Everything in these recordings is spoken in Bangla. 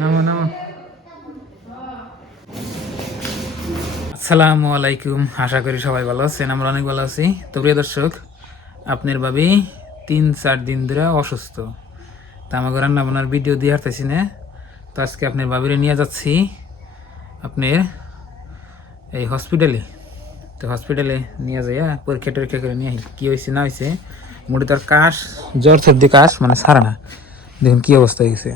নামো নামো। আসসালামু আলাইকুম, আশা করি সবাই ভালো আছেন। আমরা অনেক ভালো আছি। তো প্রিয় দর্শক, আপনার ভাবি 3-4 দিন ধরে অসুস্থ। তা আমাকে রান্না বান্নার ভিডিও দিয়ে হারতেছি না। তো আজকে আপনার ভাবিরে নিয়ে যাচ্ছি আপনার এই হসপিটালে। তো হসপিটালে নিয়ে যাইয়া পরীক্ষা টরীক্ষা করে নিয়ে কী হয়েছে না হয়েছে। মোটে তার কাশ, জ্বর সর্দি কাশ মানে সারা না। দেখুন কী অবস্থা হয়ে গেছে,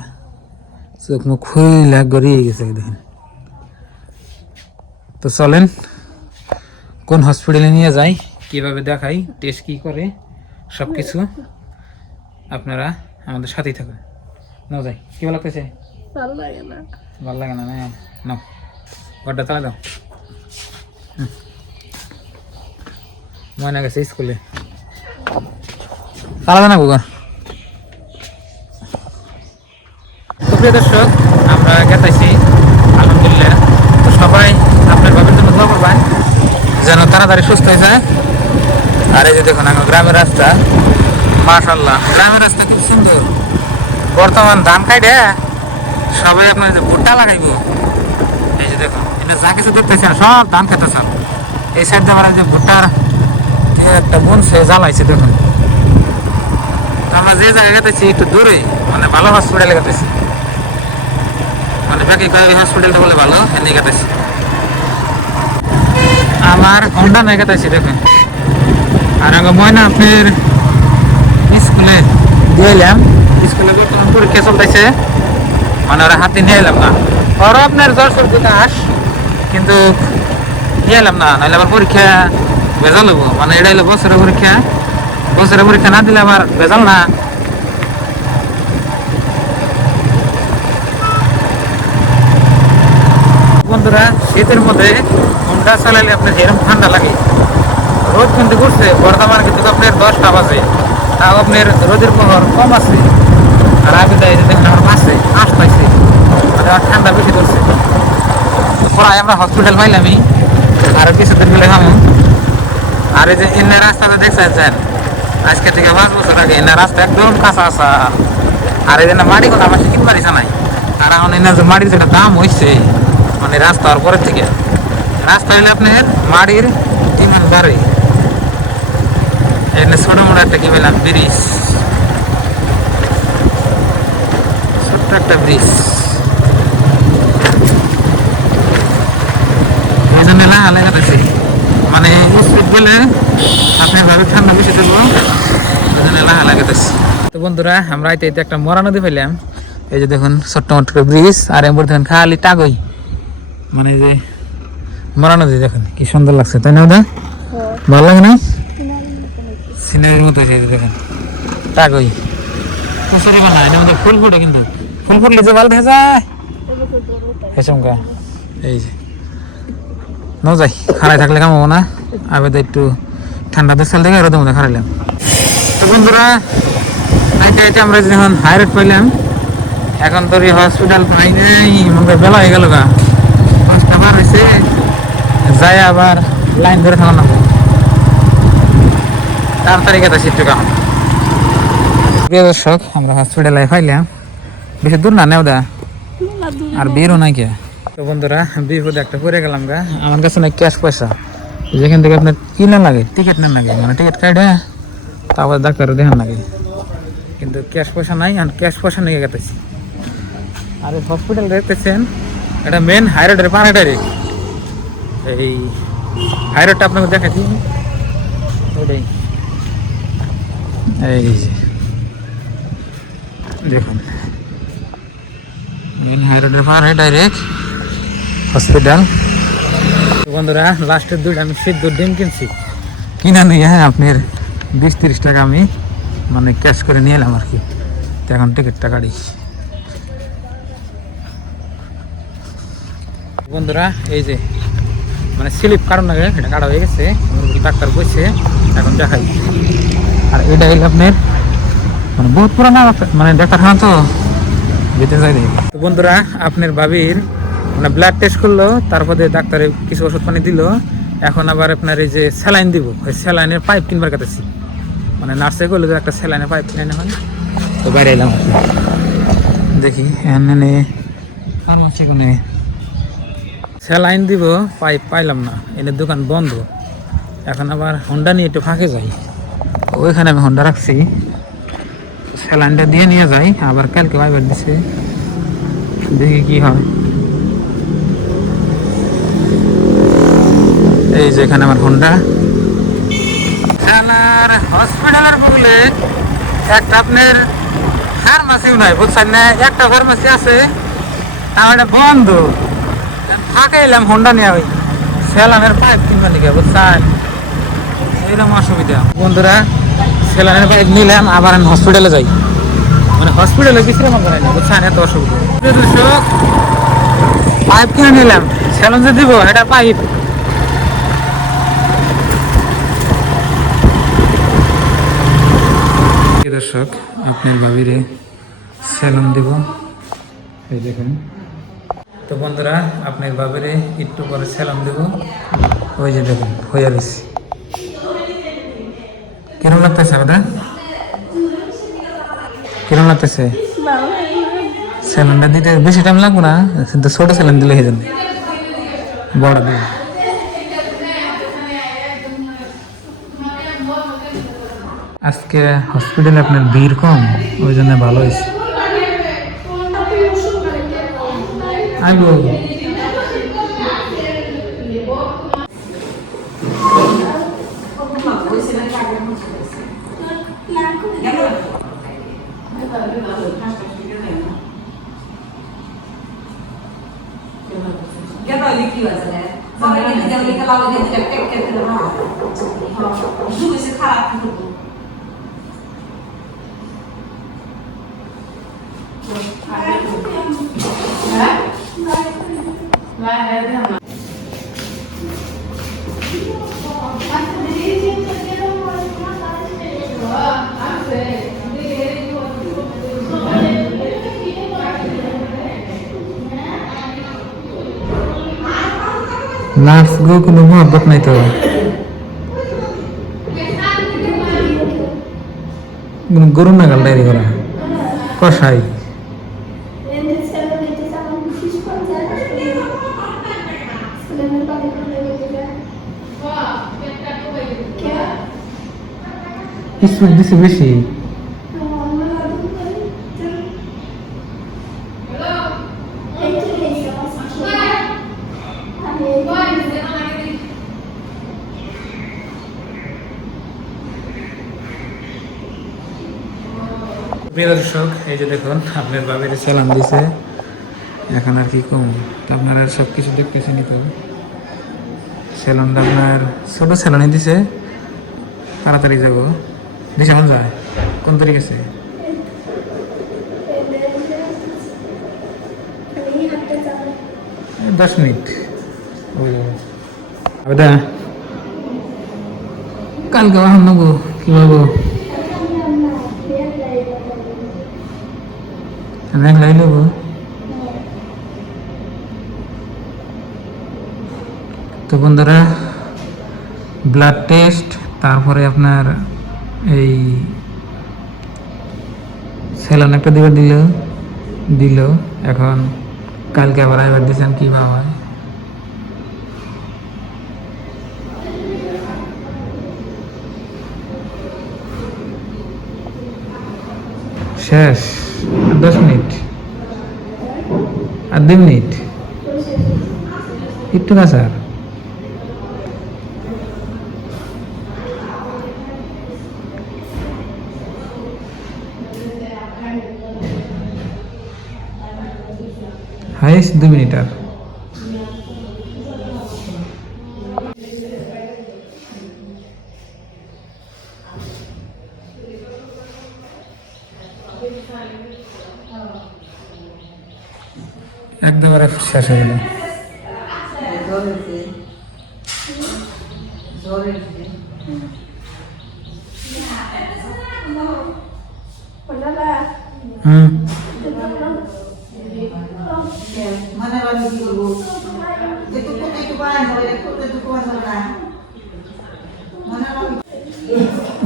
চোখ মুখ খুইলা গড়িয়ে গেছে দেখুন। তো চলেন কোন হসপিটালে নিয়ে যাই, কীভাবে দেখাই, টেস্ট কী করে, সব কিছু আপনারা আমাদের সাথেই থাকুন। নাও যাই। কী ভালো লাগতেছে? ভালো লাগে না। ভালো লাগে না? নাও ঘরটা তালা দাও। ময়না গেছে স্কুলে, তালা দাও না ঘর। তো প্রিয় দর্শক, আমরা গেতাইছি আলহামদুলিল্লাহ। তো সবাই আপনার বাবার জন্য দোয়া করবেন যেন তাড়াতাড়ি সুস্থ হয়ে যায়। আর এই যে দেখুন আমার গ্রামের রাস্তা, মাশাআল্লাহ গ্রামের রাস্তা খুব সুন্দর। বর্তমান ধান খাইডে সবাই আপনার যে ভুট্টা লাগাইব। এই যে দেখুন এটা যা কিছু দেখতেছেন সব ধান খেতেছেন। এই সাইড দিয়ে আবার যে ভুট্টার একটা বোন সে জ্বালাইছে দেখুন। আমরা যে জায়গায় গেতেছি একটু দূরে, মানে ভালো হসপিটালে গেতেছি, মানে বাকি হসপিটালটা বলে ভালো এনে গেতেছি। আমার হন্ডা নিয়ে গেতেছি দেখুন। আর আগে ময়না আপনার স্কুলে দিয়ে এলাম। স্কুলে বর্তমান পরীক্ষা চলতেছে, মানে ওরা হাতে নিয়ে এলাম না। ওরা আপনার জ্বর সর্দি কাশ, কিন্তু নিয়ে এলাম না, নাহলে আবার পরীক্ষা ভেজাল হবো। মানে এটা হলো বছরের পরীক্ষা, বছরের পরীক্ষা না দিলে আবার ভেজাল না। বন্ধুরা, শীতের মধ্যে ঘন্টা চালাইলে আপনার এরকম ঠান্ডা লাগে। রোদ কিন্তু ঘুরছে, বর্তমান কিন্তু আপনার 10টা বাজে, তাও আপনার রোদের প্রভাব কম আছে। আর আগে দেয় দেখেন আমার মাসে আশ পাইছে, মানে আমার ঠান্ডা বেশি ধরছে। প্রায় আমরা হসপিটাল পাইলামই, আরও কিছুদিন মিলে খামো। আর এই যে এনে রাস্তাটা দেখছেন, আজকে থেকে 5 বছর আগে এনে রাস্তা একদম কাঁচা আসা। আর এই যে মাটি কথা আমার শিখিতে পারিস নাই। আর এখন এনে যে মাটির যেটা দাম হয়েছে, মানে রাস্তা হওয়ার পরের থেকে, রাস্তা হইলে আপনার মাটির ডিমান্ড বাড়ে। এখানে ছোটো মোটো একটা কি বললাম ব্রিজ, ছোট্ট একটা ব্রিজ, এই জন্য লাগাতেছি। মানে স্পিড গেলে আপনার ভাবে ঠান্ডা বেশি দেবো, ওই জন্য লাগাতেছি। তো বন্ধুরা, আমরা আইতে একটা মরা নদী পাইলাম। এই যে দেখুন ছোট্ট মোট্ট ব্রিজ, আর এরপর দেখুন খালি টাগই, মানে যে মরা নদী দেখুন কি সুন্দর লাগছে, তাই না? ওটা ভালো লাগে না? সিনারির মতো দেখেন টাগই প্রচুরে বানা, এটার মধ্যে ফুল ফুটে, কিন্তু ফুল ফুটলে যে ভালো দেখা যায় হেসমকা। এই যে ন যাই খাড়াই থাকলে কামাবো না, আবার একটু ঠান্ডা দেশাল থেকে রোদের মধ্যে খাড়াইলাম। তো বন্ধুরা, এটা আমরা যখন হাই রোড পাইলাম, এখন তো হসপিটাল পাই নাই, মনে বেলা হয়ে গেল গা, 5টা বার হয়েছে, যাই আবার লাইন ধরে থাকা না, তাড়াতাড়ি গেছে সিট টাকা। প্রিয় দর্শক, আমরা হসপিটালে পাইলাম, বেশি দূর না নেওদা, আর বেরও নাই কে। তো বন্ধুরা, বিপদে একটা পড়ে গেলাম গা। আমার কাছে নাই ক্যাশ পয়সা, যেখান থেকে আপনার কি না লাগে, টিকিট না লাগে, মানে টিকিট কাটে তারপর ডাক্তার দেখান লাগে, কিন্তু ক্যাশ পয়সা নাই। আর ক্যাশ পয়সা নিয়ে গেতেছি। আর এই হসপিটাল দেখতেছেন, এটা মেন হাইরোডের পানাটারে। এই হাইরোডটা আপনাকে দেখাচ্ছি, ওটাই এই যে দেখুন মেন হাইরোডের পারে ডাইরেক্ট হসপিটাল। বন্ধুরা, লাস্টের দুইটা আমি সিদ্ধ ডিম কিনছি, কিনা নিয়ে আপনার 20-30 টাকা আমি মানে ক্যাশ করে নিয়ে এলাম আর কি। তো এখন টিকিটটা কাটি। বন্ধুরা, এই যে মানে স্লিপ কারণ লাগে, এটা কাটা হয়ে গেছে, ডাক্তার বসে এখন দেখাই। আর এটা হইলে আপনার মানে বহুত পুরানা, মানে ডাক্তারখানা তো যেতে চাই। তো বন্ধুরা, আপনার ভাবির মানে ব্লাড টেস্ট করলো, তারপরে ডাক্তারে কিছু ওষুধ পানি দিল। এখন আবার আপনার এই যে স্যালাইন দিব, ওই স্যালাইনের পাইপ কিনবার কাছে, মানে নার্সে করলো যে একটা স্যালাইনের পাইপ কিনে হয়। তো বাইরে এলাম দেখি, এখানে ফার্মাসি কোনে স্যালাইন দিব পাইপ পাইলাম না, এনে দোকান বন্ধ। এখন আবার হন্ডা নিয়ে একটু ফাঁকে যাই, ওইখানে আমি হন্ডা রাখছি, স্যালাইনটা দিয়ে নিয়ে যাই। আবার কালকে ভাইবার দিছে, দেখি কি হয়। এই যে এখানে আমার হন্ডা। আর হসপিটালের বগলে একটা আপনার ফার্মাসিও নাই, বুঝছেন না? একটা ফার্মাসি আছে, আমার এটা বন্ধ। ফাঁকে এলাম হন্ডা নিয়ে, ওই স্যালাইনের পাইপ কিনবা নিকে, বুঝছেন? এইরকম অসুবিধা বন্ধুরা। স্যালাইনের পাইপ নিলাম, আবার আমি হসপিটালে যাই, মানে হসপিটালে বিশ্রাম করাই না, বুঝছেন? এত অসুবিধা। পাইপ কিনে নিলাম, স্যালাইন যে দিব এটা পাইপ। দর্শক, আপনার ভাবিরে স্যালুন দিব, এই দেখুন। তো বন্ধুরা, আপনার ভাবিরে একটু পরে স্যালুন দিব, ওই যে দেখুন হয়ে গেছে। কিরম লাগতেছে দাদা? কিরম লাগতেছে? স্যালুনটা দিতে বেশি টাইম লাগবে না, কিন্তু ছোট স্যালুন দিলে হয়ে যাবে, বড় দিন। আজকে হসপিটালে আপনার ভিড় কম, ওই জন্য ভালো হয়েছে। আইবো নার্স গো, কোনো মহব্বত নাই তো, গরু নাগাল ডায়েরি করা কষাই। স্পিড দিছে বেশি। প্রিয় দর্শক, এই যে দেখুন আপনার বাবির স্যালান দিছে, এখন আর কি কম, আপনারা সব কিছু দেখতেছেনই তো। স্যালানটা আপনার ছোটো স্যালানই দিছে, তাড়াতাড়ি যাবো। দিছে মন যায় কোন তারিখ আছে? দশ মিনিট ওটা কালকে বাহান নেবো, কি বলবো লাই নেবো। তো বন্ধুরা, ব্লাড টেস্ট, তারপরে আপনার এই স্যালান একটা দিবার দিল। এখন কালকে আবার আইবার দিয়েছেন, কি ভাব হয়। শেষ 10 মিনিট আর 2 মিনিট একটু না স্যার। হাইস্ট 2 মিনিট আর। একবারে শেষ হয়ে গেল।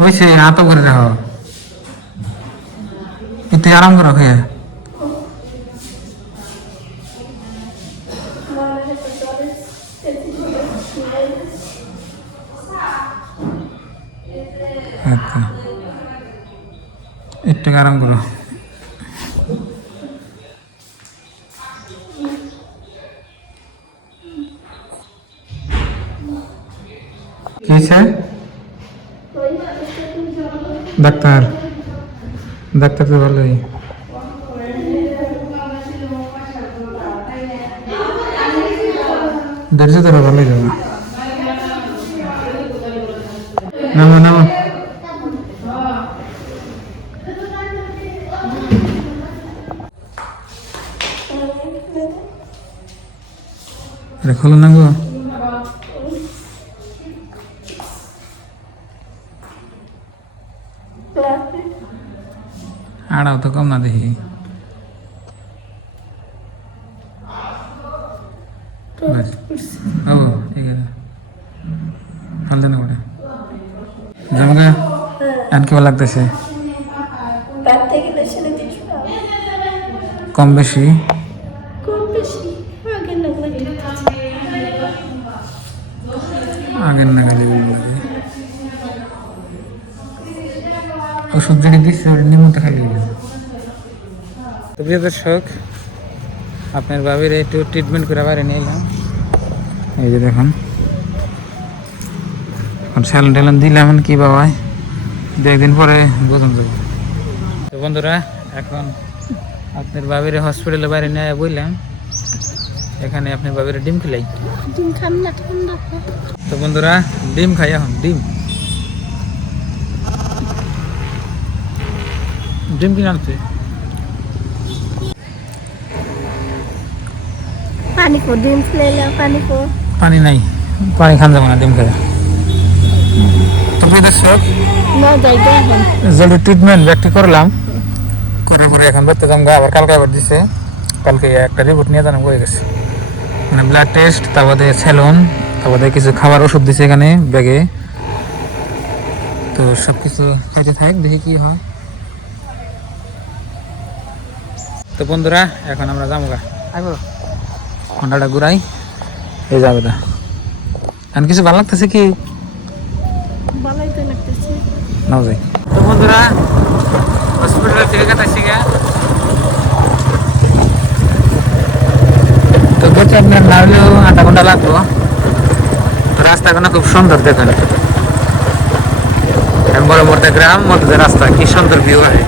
ওইসে হাত করে রাখো, একটু আরাম করো। আচ্ছা একটু আরাম করো। কি হয়েছে? ডাক্তার ডাক্তার তো ভালোই, ধৈর্য ধরো, ভালোই যাবে। নামো নামো। এটা খোলো না গো। আড়াও তো কম না দেখি। ও ঠিক আছে, ফালতে না করে জামগা। আর কেমন লাগতেছে? কম বেশি? আগের নাগালে ওষুধ যেটা দিচ্ছে ওটা নিয়মিত খালি। তো প্রিয় দর্শক, আপনার বাবির একটু ট্রিটমেন্ট করে বাইরে নিয়ে এলাম। এই যে দেখুন, এখন স্যালাইন ট্যালাইন দিলাম কি বাবাই, দু একদিন পরে বোঝান যাবে। তো বন্ধুরা, এখন আপনার বাবির হসপিটালে বাইরে নিয়ে বললাম, এখানে আপনার বাবির ডিম খেলাই। তো বন্ধুরা, ডিম খাই এখন, ডিম ডিম কিনে আনছে। পানি নাই, পানি খান যাবো না ডিম খেয়ে। তো দর্শক, জলদি ট্রিটমেন্ট ব্যাকটি করলাম, করে পরে এখন বাড়তে যাম গা। আবার কালকে আবার দিছে, কালকে একটা রিপোর্ট নিয়ে জানা হয়ে গেছে, মানে ব্লাড টেস্ট, তারপরে স্যালন, তারপরে কিছু খাবার ওষুধ দিছে এখানে ব্যাগে। তো সব কিছু খাইতে থাক, দেখি কি হয়। তো বন্ধুরা, এখন আমরা যাবো গা, ঘন্টাটা ঘুরাই এই যাবে না। এখন কিছু ভালো লাগতেছে কি নাও যাই। তো বন্ধুরা, হসপিটাল থেকে কাটাচ্ছি গা। তো বলছি আপনার না হলেও আধা ঘন্টা লাগলো। তো রাস্তাগুলো খুব সুন্দর, দেখেন বড় মধ্যে গ্রাম, মধ্যে রাস্তা, কি সুন্দর ভিউ হয়।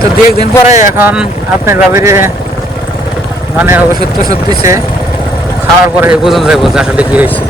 তো দু একদিন পরে এখন আপনার বাবির মানে ওষুধ টষুধ দিছে, খাওয়ার পরে বোঝা যাবো যে আসলে কি হয়েছে।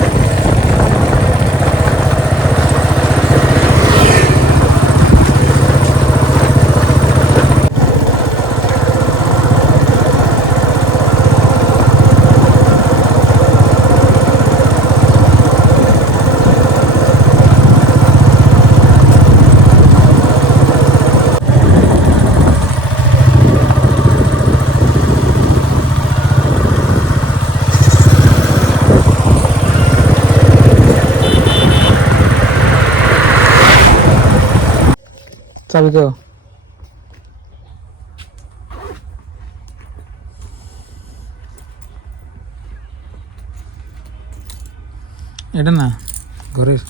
চাবি তো এটা না ঘরের।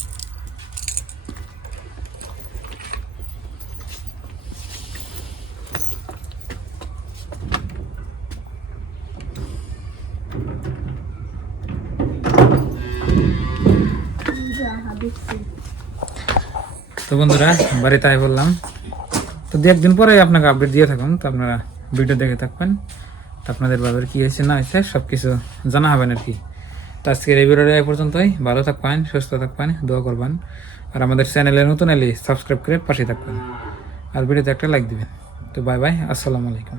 তো বন্ধুরা, বাড়িতে আই বললাম, তো দু একদিন পরে আপনাকে আপডেট দিয়ে থাকুন। তো আপনারা ভিডিও দেখে থাকবেন, তো আপনাদের বাবার কী হয়েছে না হয়েছে সব কিছু জানা হবেন আর কি। তো আজকের এই ভিডিওটা এই পর্যন্তই। ভালো থাকবেন, সুস্থ থাকবেন, দোয়া করবেন, আর আমাদের চ্যানেলে নতুন এলে সাবস্ক্রাইব করে পাশে থাকবেন, আর ভিডিওতে একটা লাইক দিবেন। তো বাই বাই, আসসালামু আলাইকুম।